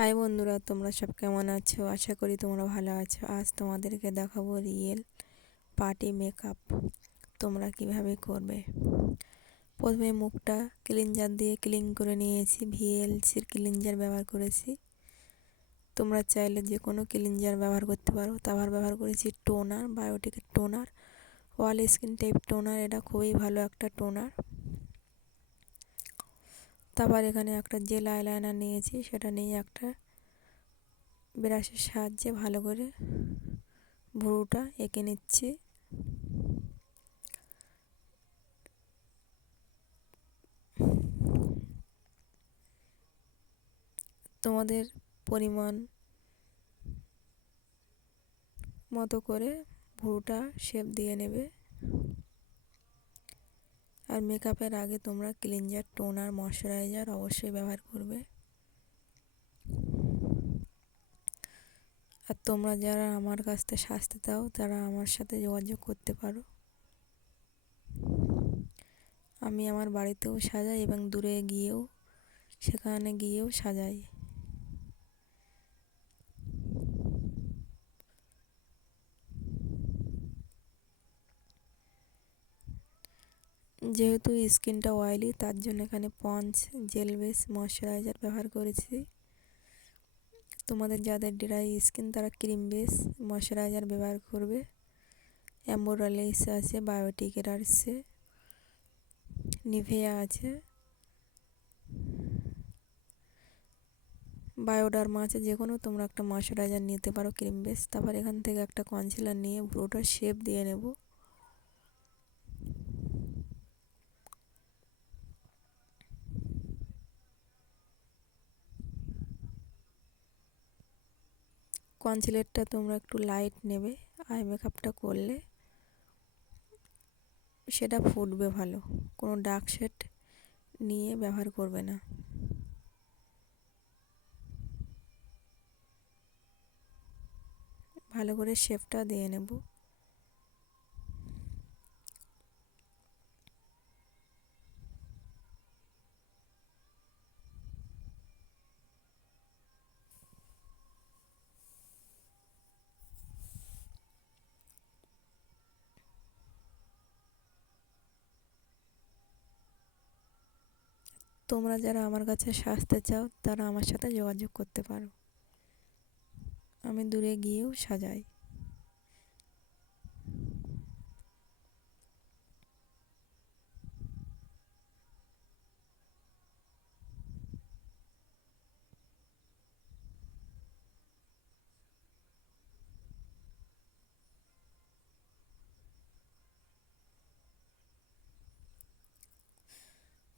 High বন্ধুরা, তোমরা সব কেমন আছো? আশা করি তোমরা ভালো আছো। আজ তোমাদেরকে দেখাবো রিয়েল পার্টি মেকআপ তোমরা কীভাবে করবে? প্রথমে মুখটা ক্লিনজার দিয়ে ক্লিন করে নিয়েছি। ভিএলসির ক্লিনজার ব্যবহার করেছি। তোমরা চাইলে যে কোনো ক্লিনজার ব্যবহার করতে পারো। তারপর ব্যবহার করেছি toner বায়োটিকের toner all skin type toner এটা খুবই ভালো একটা টোনার তারপর এখানে একটা জেল আইলাইনার নিয়েছি, সেটা নিয়ে একটা ব্রাশের সাহায্যে ভালো করে ভুরুটা এঁকে নিচ্ছি। তোমাদের পরিমাণ মতো করে ভুরুটা শেপ দিয়ে নেবে। আর মেকআপের আগে তোমরা ক্লিনজার টোনার ময়শ্চারাইজার অবশ্যই ব্যবহার করবে। আর তোমরা যারা আমার কাছ থেকে সাজতে দাও, তারা আমার সাথে যোগাযোগ করতে পারো। আমি আমার বাড়িতেও সাজাই এবং দূরে গিয়েও, সেখানে গিয়েও সাজাই। যেহেতু স্কিনটা অয়েলি তার জন্য এখানে পঞ্চ জেল বেস, ময়শ্চারাইজার ব্যবহার করেছি। তোমাদের যাদের ড্রাই স্কিন তারা ক্রিম বেস ময়শ্চারাইজার ব্যবহার করবে। অ্যাম্বোরালিস আছে বায়োটিকের আছে নিভেয়া আছে। বায়োডার্মা আছে যে কোনো তোমরা একটা ময়শ্চারাইজার নিতে পারো ক্রিম বেস তারপর এখান থেকে একটা কনসিলার নিয়ে ব্রোটার শেপ দিয়ে নেব। কনসিলারটা তোমরা একটু লাইট নেবে আই মেকআপটা করলে সেটা ফুটবে ভালো। কোনো ডার্ক শেড নিয়ে ব্যবহার করবে না। ভালো করে শেপটা দিয়ে নেব। তোমরা যারা আমার কাছে সাজতে চাও, তারা আমার সাথে যোগাযোগ করতে পারো। আমি দূরে গিয়েও সাজাই।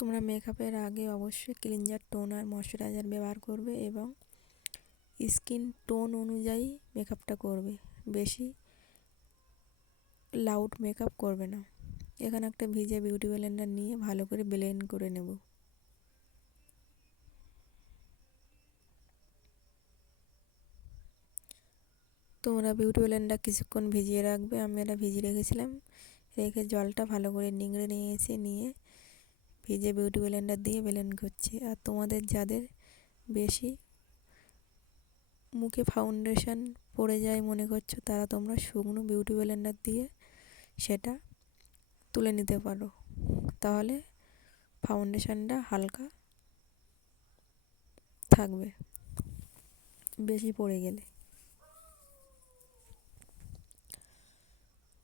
তোমরা মেকআপের আগে অবশ্যই ক্লিনজার টোনার ময়শ্চারাইজার ব্যবহার করবে এবং স্কিন টোন অনুযায়ী মেকআপটা করবে। বেশি লাউড মেকআপ করবে না। এখানে একটা ভিজে বিউটি ব্লেন্ডার নিয়ে ভালো করে ব্লেন্ড করে নেব। তোমরা বিউটি ব্লেন্ডার কিছুক্ষণ ভিজিয়ে রাখবে। আমি এটা ভিজিয়ে রেখেছিলাম। রেখে জলটা ভালো করে নিংড়ে নিয়েছি, নিয়ে ভিজে বিউটি ব্লেন্ডার দিয়ে ব্লেন্ড করছি আর তোমাদের যাদের বেশি মুখে ফাউন্ডেশন পড়ে যায় মনে করছ, তারা তোমরা শুকনো বিউটি ব্লেন্ডার দিয়ে সেটা তুলে নিতে পারো। তাহলে ফাউন্ডেশনটা হালকা থাকবে, বেশি পড়ে গেলে।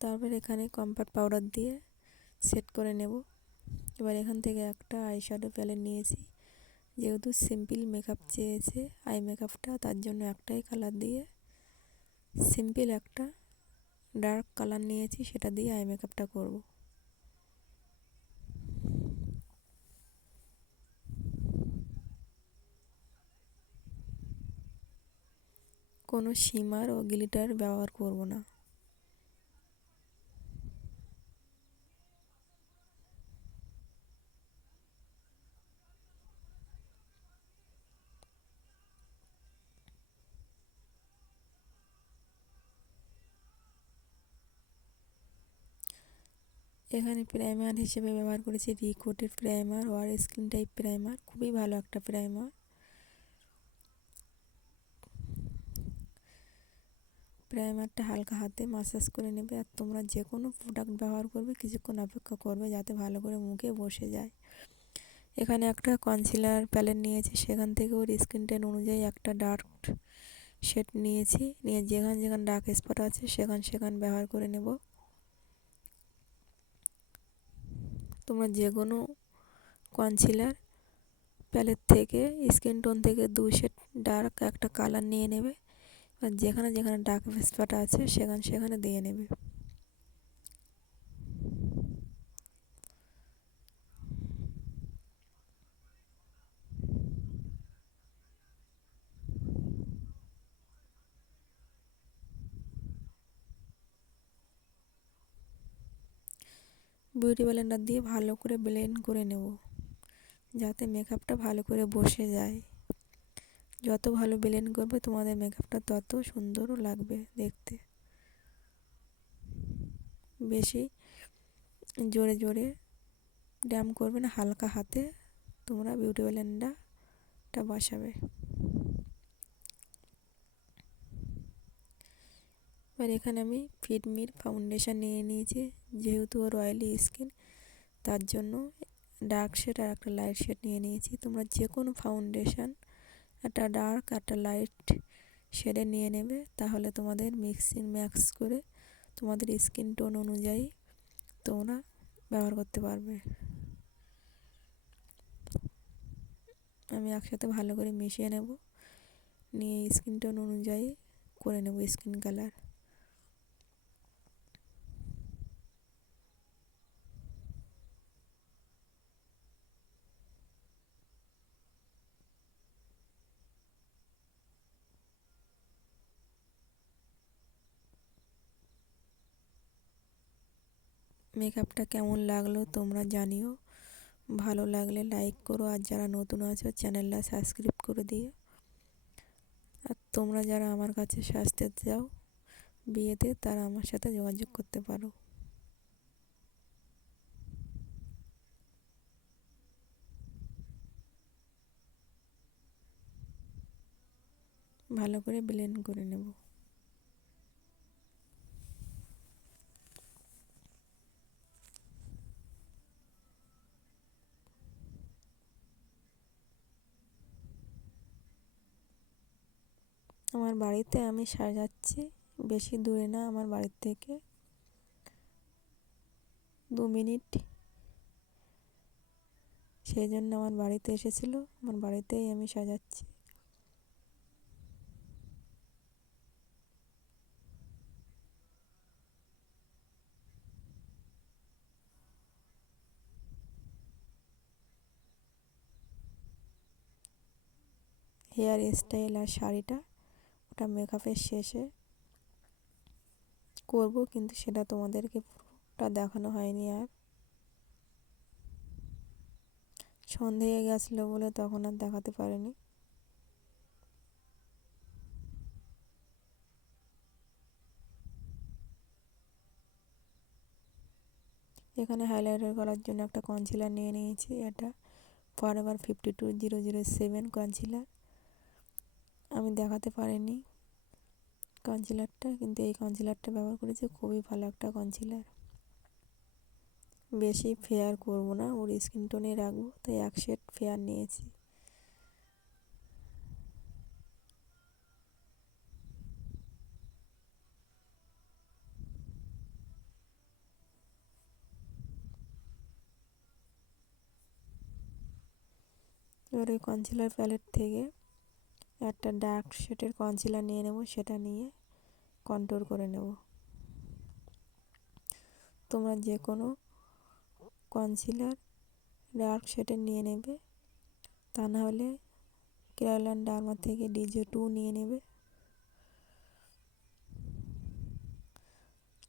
তারপর এখানে কম্পাক্ট পাউডার দিয়ে সেট করে নেব। এবার এখান থেকে একটা আই শ্যাডো প্যালেট নিয়েছি। যেহেতু সিম্পল মেকআপ চেয়েছে আই মেকআপটা তার জন্য একটাই কালার দিয়ে সিম্পল একটা ডার্ক কালার নিয়েছি, সেটা দিয়ে আই মেকআপটা করব। কোনো শিমার ও গ্লিটার ব্যবহার করব না। এখানে প্রাইমার হিসেবে ব্যবহার করেছি রিকোটের primer all skin type primer খুবই ভালো একটা প্রাইমার প্রাইমারটা হালকা হাতে মাসাজ করে নেবে আর তোমরা যে কোনো প্রোডাক্ট ব্যবহার করবে কিছুক্ষণ অপেক্ষা করবে যাতে ভালো করে মুখে বসে যায়। এখানে একটা কনসিলার প্যালেট নিয়েছি, সেখান থেকে ওর স্কিন টেন অনুযায়ী একটা ডার্ক শেড নিয়েছি। নিয়ে যেখান যেখান ডার্ক স্পট আছে সেখান সেখান ব্যবহার করে নেব। তোমরা যে কোনো কনসিলার প্যালেট থেকে স্কিন টোন থেকে দু শেড ডার্ক একটা কালার নিয়ে নেবে। আর যেখানে যেখানে ডার্ক স্পট আছে, সেখানে সেখানে দিয়ে নেবে। বিউটি ব্লেন্ডার দিয়ে ভালো করে ব্লেন্ড করে নেব। যাতে মেকআপটা ভালো করে বসে যায়। যত ভালো ব্লেন্ড করবে তোমাদের মেকআপটা তত সুন্দরও লাগবে দেখতে। বেশি জোরে জোরে ড্যাম করবে না, হালকা হাতে তোমরা বিউটি ব্লেন্ডারটা বসাবে। এবার এখানে আমি ফিটমির ফাউন্ডেশন নিয়ে নিয়েছি। যেহেতু ওর অয়েলি স্কিন তার জন্য ডার্ক শেড আর একটা লাইট শেড নিয়ে নিয়েছি। তোমরা যে কোনো ফাউন্ডেশন একটা ডার্ক একটা লাইট শেডে নিয়ে নেবে, তাহলে তোমাদের মিক্সিং ম্যাক্স করে তোমাদের স্কিন টোন অনুযায়ী তোমরা ব্যবহার করতে পারবে। আমি একসাথে ভালো করে মিশিয়ে নেব, নিয়ে স্কিন টোন অনুযায়ী করে নেব স্কিন কালার মেকআপটা কেমন লাগল তোমরা জানিও। ভালো লাগলে লাইক করো আর যারা নতুন আছো চ্যানেলটা সাবস্ক্রাইব করে দিও। আর তোমরা যারা আমার কাছে সাজতে চাও বিয়েতে তারা আমার সাথে যোগাযোগ করতে পারো। ভালো করে ব্লেন্ড করে নেব আমার বাড়িতে আমি সাজাচ্ছি বেশি দূরে না আমার বাড়ির থেকে। দু মিনিট। সেই জন্য আমার বাড়িতে এসেছিল, আমার বাড়িতেই আমি সাজাচ্ছি হেয়ার স্টাইল আর শাড়িটা। ওটা মেকআপের শেষে করব, কিন্তু সেটা তোমাদেরকে পুরোটা দেখানো হয়নি আর। সন্ধে হয়ে গেছিল বলে তখন আর দেখাতে পারিনি। এখানে হাইলাইটার করার জন্য একটা কনসিলার নিয়ে নিয়েছি, এটা forever fifty two zero zero seven concealer আমি দেখাতে পারিনি কনসিলারটা কিন্তু এই কনসিলারটা ব্যবহার করেছি, খুবই ভালো একটা কনসিলার বেশি ফেয়ার করব না, ওর স্কিন টোনে রাখব, তাই এক সেট ফেয়ার নিয়েছি। এবার ওই কনসিলার প্যালেট থেকে একটা ডার্ক শেডের কনসিলার নিয়ে নেব, সেটা নিয়ে কন্ট্রোল করে নেব। তোমরা যে কোনো কনসিলার ডার্ক শেডের নিয়ে নেবে, তা না হলে কেরালান ডার্মা থেকে ডিজে টু নিয়ে নেবে।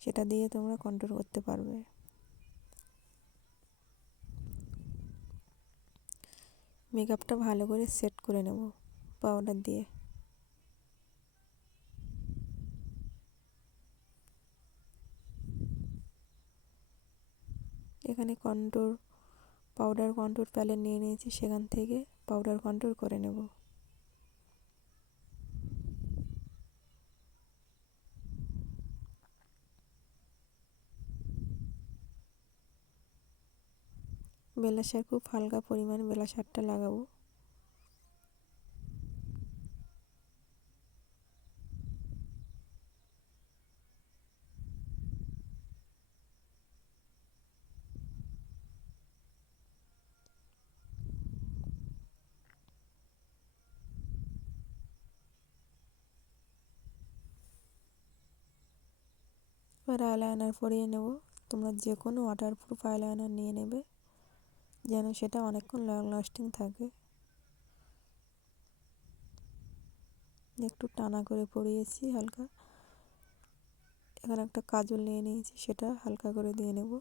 সেটা দিয়ে তোমরা কন্ট্রোল করতে পারবে। মেকআপটা ভালো করে সেট করে নেব। পাউডার দিয়ে। এখানে কন্ট্রোল, পাউডার কন্ট্রোল প্যালে নিয়ে নিয়েছি, সেখান থেকে পাউডার কন্ট্রোল করে নেব। বেলাশার খুব হালকা পরিমাণ বেলাসারটা লাগাবো। এবার আইলাইনার পরিয়ে নেব। তোমরা যে কোনো ওয়াটারপ্রুফ আইলাইনার নিয়ে নেবে, যেন সেটা অনেকক্ষণ লং লাস্টিং থাকে। একটু টানা করে পরিয়েছি হালকা। এখানে একটা কাজল নিয়ে নিয়েছি, সেটা হালকা করে দিয়ে নেব।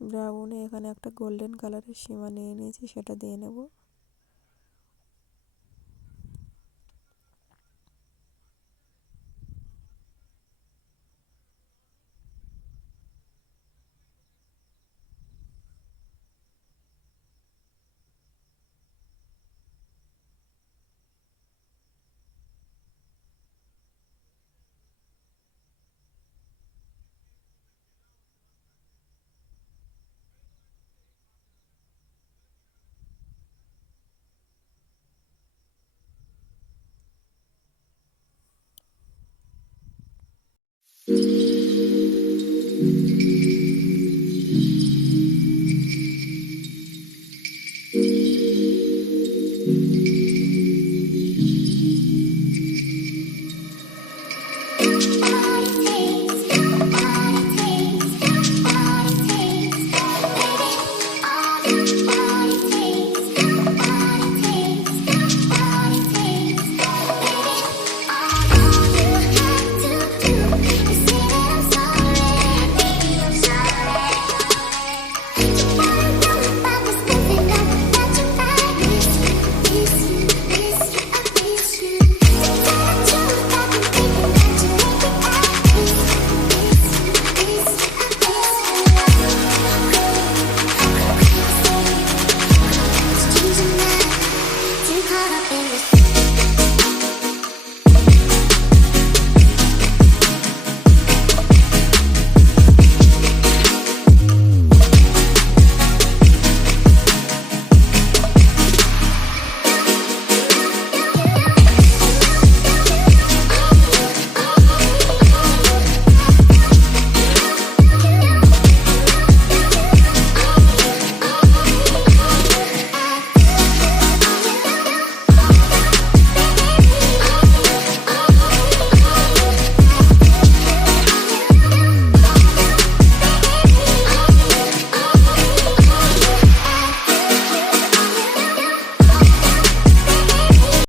ব্রাউনে এখানে একটা গোল্ডেন কালারের সীমা নিয়ে নিয়েছি, সেটা দিয়ে নেব। Música